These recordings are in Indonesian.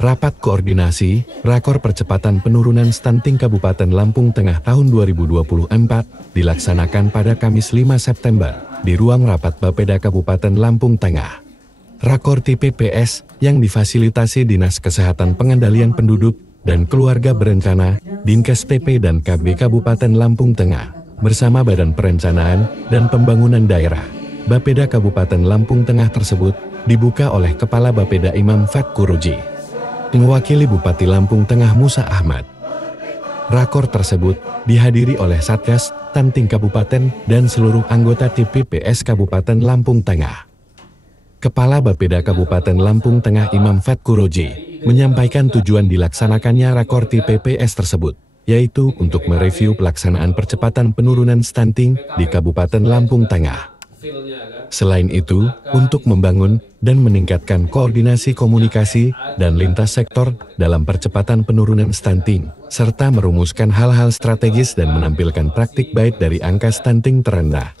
Rapat Koordinasi, Rakor Percepatan Penurunan Stunting Kabupaten Lampung Tengah tahun 2024 dilaksanakan pada Kamis 5 September di ruang rapat Bapeda Kabupaten Lampung Tengah. Rakor TPPS yang difasilitasi Dinas Kesehatan Pengendalian Penduduk dan Keluarga Berencana, Dinkes PP dan KB Kabupaten Lampung Tengah, bersama Badan Perencanaan dan Pembangunan Daerah, Bapeda Kabupaten Lampung Tengah tersebut dibuka oleh Kepala Bapeda Imam Fatkuroji, mewakili Bupati Lampung Tengah Musa Ahmad. Rakor tersebut dihadiri oleh Satgas, Stunting Kabupaten, dan seluruh anggota TPPS Kabupaten Lampung Tengah. Kepala Bapeda Kabupaten Lampung Tengah Imam Fatkuroji menyampaikan tujuan dilaksanakannya Rakor TPPS tersebut, yaitu untuk mereview pelaksanaan percepatan penurunan stunting di Kabupaten Lampung Tengah. Selain itu, untuk membangun dan meningkatkan koordinasi komunikasi dan lintas sektor dalam percepatan penurunan stunting, serta merumuskan hal-hal strategis dan menampilkan praktik baik dari angka stunting terendah.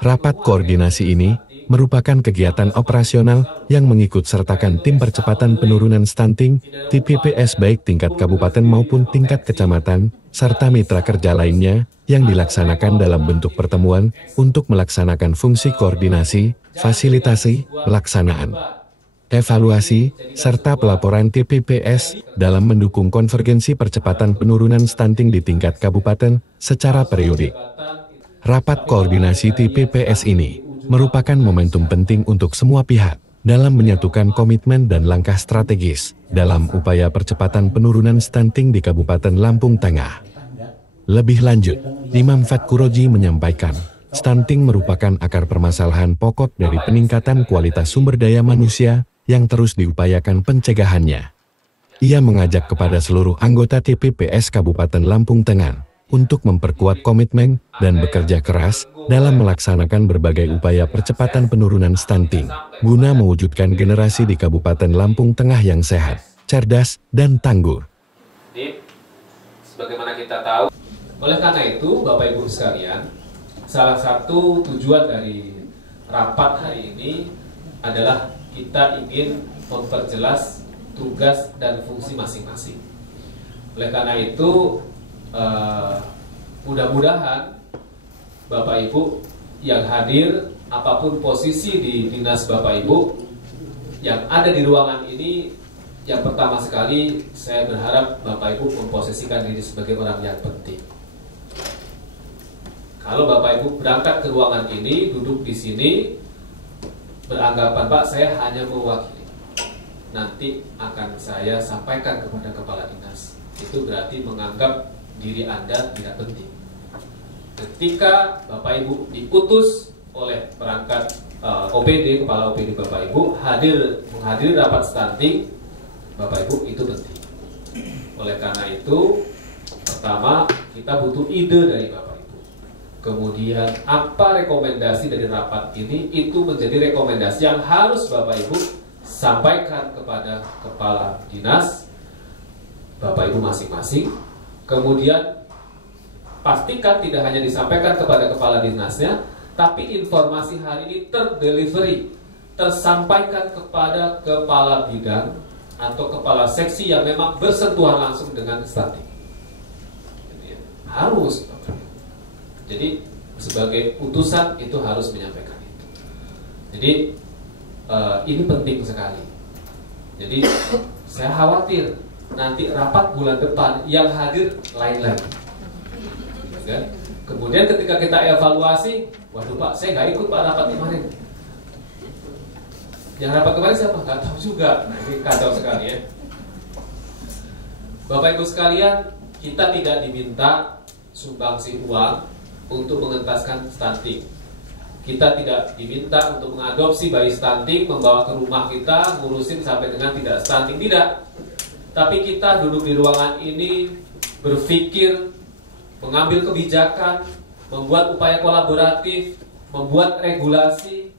Rapat koordinasi ini merupakan kegiatan operasional yang mengikut sertakan tim percepatan penurunan stunting, TPPS baik tingkat kabupaten maupun tingkat kecamatan, serta mitra kerja lainnya yang dilaksanakan dalam bentuk pertemuan untuk melaksanakan fungsi koordinasi, fasilitasi, pelaksanaan, evaluasi, serta pelaporan TPPS dalam mendukung konvergensi percepatan penurunan stunting di tingkat kabupaten secara periodik. Rapat koordinasi TPPS ini merupakan momentum penting untuk semua pihak dalam menyatukan komitmen dan langkah strategis dalam upaya percepatan penurunan stunting di Kabupaten Lampung Tengah. Lebih lanjut, Imam Fatkuroji menyampaikan, stunting merupakan akar permasalahan pokok dari peningkatan kualitas sumber daya manusia yang terus diupayakan pencegahannya. Ia mengajak kepada seluruh anggota TPPS Kabupaten Lampung Tengah untuk memperkuat komitmen dan bekerja keras dalam melaksanakan berbagai upaya percepatan penurunan stunting, guna mewujudkan generasi di Kabupaten Lampung Tengah yang sehat, cerdas, dan tangguh. Sebagaimana kita tahu, oleh karena itu, Bapak Ibu sekalian, salah satu tujuan dari rapat hari ini adalah kita ingin memperjelas tugas dan fungsi masing-masing. Oleh karena itu, mudah-mudahan Bapak Ibu yang hadir, apapun posisi di dinas Bapak Ibu yang ada di ruangan ini, yang pertama sekali saya berharap Bapak Ibu memposisikan diri sebagai orang yang penting. Kalau Bapak Ibu berangkat ke ruangan ini, duduk di sini, beranggapan Pak saya hanya mewakili, nanti akan saya sampaikan kepada Kepala Dinas, itu berarti menganggap diri Anda tidak penting. Ketika Bapak Ibu diutus oleh perangkat OPD, Kepala OPD Bapak Ibu, menghadiri rapat stunting, Bapak Ibu itu penting. Oleh karena itu, pertama kita butuh ide dari Bapak Ibu. Kemudian apa rekomendasi dari rapat ini, itu menjadi rekomendasi yang harus Bapak Ibu sampaikan kepada Kepala Dinas Bapak Ibu masing-masing. Kemudian pastikan tidak hanya disampaikan kepada Kepala Dinasnya, tapi informasi hari ini terdelivery, tersampaikan kepada Kepala Bidang atau Kepala Seksi yang memang bersentuhan langsung dengan stunting. Harus. Jadi sebagai utusan itu harus menyampaikan itu. Jadi ini penting sekali. Jadi saya khawatir nanti rapat bulan depan yang hadir lain lagi. Kemudian ketika kita evaluasi, waduh Pak, saya nggak ikut Pak rapat kemarin. Yang rapat kemarin siapa? Nggak tahu juga. Nah, ini kacau sekali ya. Bapak Ibu sekalian, kita tidak diminta sumbangsi uang untuk mengentaskan stunting. Kita tidak diminta untuk mengadopsi bayi stunting, membawa ke rumah kita, ngurusin sampai dengan tidak stunting, tidak. Tapi kita duduk di ruangan ini, berpikir, mengambil kebijakan, membuat upaya kolaboratif, membuat regulasi.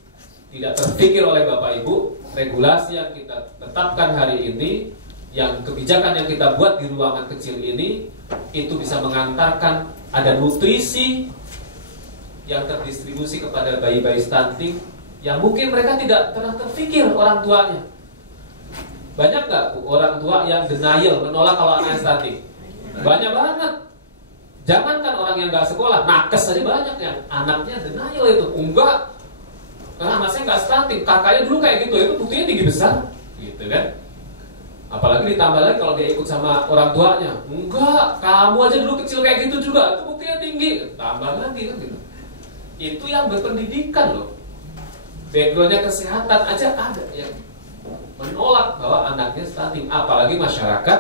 Tidak terpikir oleh Bapak Ibu, regulasi yang kita tetapkan hari ini, yang kebijakan yang kita buat di ruangan kecil ini, itu bisa mengantarkan ada nutrisi yang terdistribusi kepada bayi-bayi stunting yang mungkin mereka tidak pernah terpikir orang tuanya. Banyak nggak orang tua yang denial, menolak kalau anaknya stunting? Banyak banget. Jangankan orang yang nggak sekolah, nakes aja banyak yang anaknya denial itu. Enggak, karena anak saya nggak stunting, kakaknya dulu kayak gitu, itu buktinya tinggi besar, gitu kan? Apalagi ditambah lagi kalau dia ikut sama orang tuanya, enggak, kamu aja dulu kecil kayak gitu juga, itu buktinya tinggi, tambah lagi kan gitu. Itu yang berpendidikan loh, backgroundnya kesehatan aja ada yang menolak bahwa anaknya stunting, apalagi masyarakat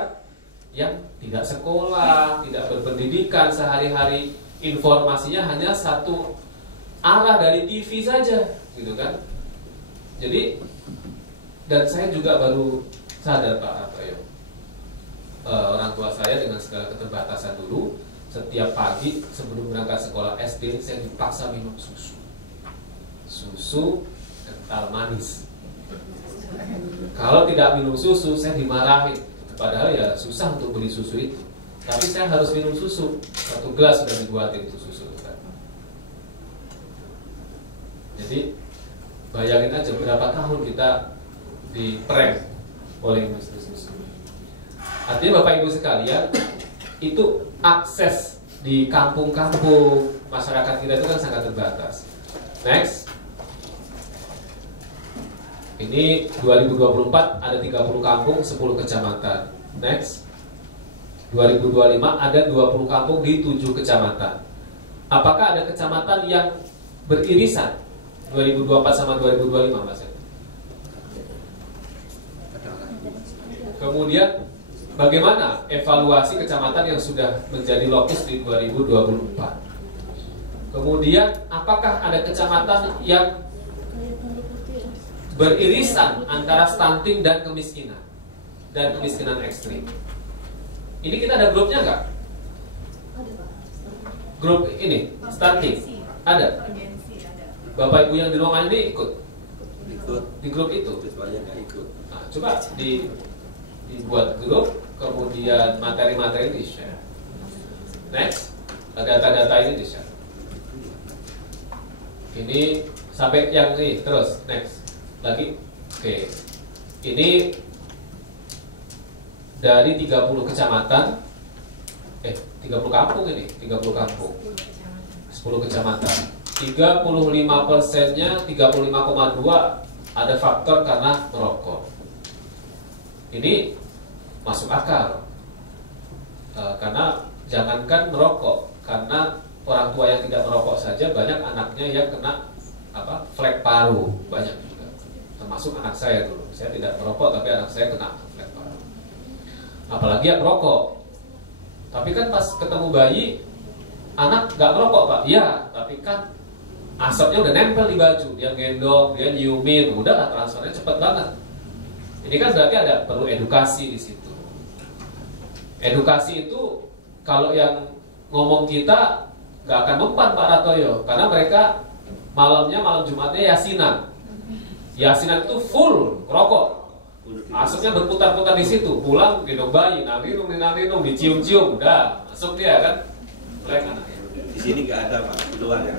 yang tidak sekolah, tidak berpendidikan, sehari-hari informasinya hanya satu arah dari TV saja, gitu kan? Jadi, dan saya juga baru sadar Pak Hartoyo, orang tua saya dengan segala keterbatasan dulu, setiap pagi sebelum berangkat sekolah SD saya dipaksa minum susu kental manis. Kalau tidak minum susu saya dimarahin. Padahal ya susah untuk beli susu itu, tapi saya harus minum susu. 1 gelas sudah dibuatin itu susu kan. Jadi bayangin aja berapa tahun kita di prank oleh industri susu. Artinya Bapak Ibu sekalian, itu akses di kampung-kampung masyarakat kita itu kan sangat terbatas. Next. Ini 2024 ada 30 kampung, 10 kecamatan. Next. 2025 ada 20 kampung di 7 kecamatan. Apakah ada kecamatan yang beririsan 2024 sama 2025 Mas? Kemudian bagaimana evaluasi kecamatan yang sudah menjadi lokus di 2024? Kemudian apakah ada kecamatan yang beririsan antara stunting dan kemiskinan ekstrim? Ini kita ada grupnya nggak? Grup ini stunting ada. Bapak Ibu yang di ruangan ini ikut di grup itu. Nah, coba dibuat grup, kemudian materi-materi di share. Next, data-data ini di share. Ini sampai yang ini terus next. Lagi, oke. Ini dari 30 kecamatan, 30 kampung ini, 30 kampung, 10 kecamatan. 35%-nya, 35,2 ada faktor karena merokok. Ini masuk akal, karena jangankan merokok, karena orang tua yang tidak merokok saja banyak anaknya yang kena flek paru, banyak. Termasuk anak saya dulu. Saya tidak merokok tapi anak saya kena flek paru. Apalagi yang merokok. Tapi kan pas ketemu bayi, anak gak merokok Pak. Iya, tapi kan asapnya udah nempel di baju. Dia gendong, dia nyiumin, udahlah transfernya cepet banget. Ini kan berarti ada perlu edukasi di situ. Edukasi itu kalau yang ngomong kita gak akan mempan Pak Hartoyo, karena mereka malamnya, malam Jumatnya yasinan. Yasinan itu full rokok, asapnya berputar-putar di situ. Pulang gendong bayi, minum, dicium-cium, udah masuk dia kan. Di sini nggak ada Pak, di luar ya.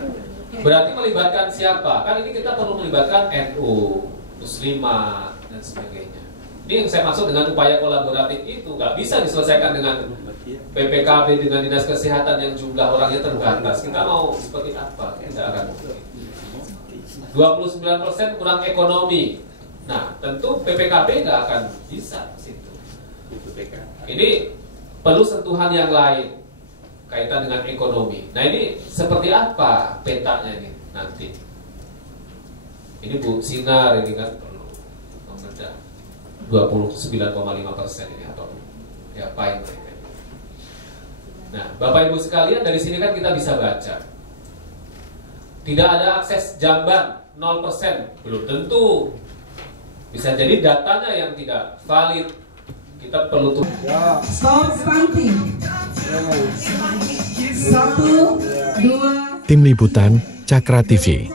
Berarti melibatkan siapa? Kan ini kita perlu melibatkan NU, Muslimat dan sebagainya. Ini yang saya maksud dengan upaya kolaboratif itu nggak bisa diselesaikan dengan PPKB, dengan dinas kesehatan yang jumlah orangnya terbatas. Kita mau seperti apa? Tidak akan mungkin. 29% kurang ekonomi. Nah, tentu PPKB nggak akan bisa situ. Ini perlu sentuhan yang lain kaitan dengan ekonomi. Nah, ini seperti apa petanya ini nanti? Ini Bu Sinar ini kan perlu membedah 29,5% ini atau diapain mereka? Nah, Bapak Ibu sekalian, dari sini kan kita bisa baca. Tidak ada akses jamban 0%, belum tentu. Bisa jadi datanya yang tidak valid. Kita perlu tuh. Stop stunting. 1, 2. Tim Liputan Cakra TV.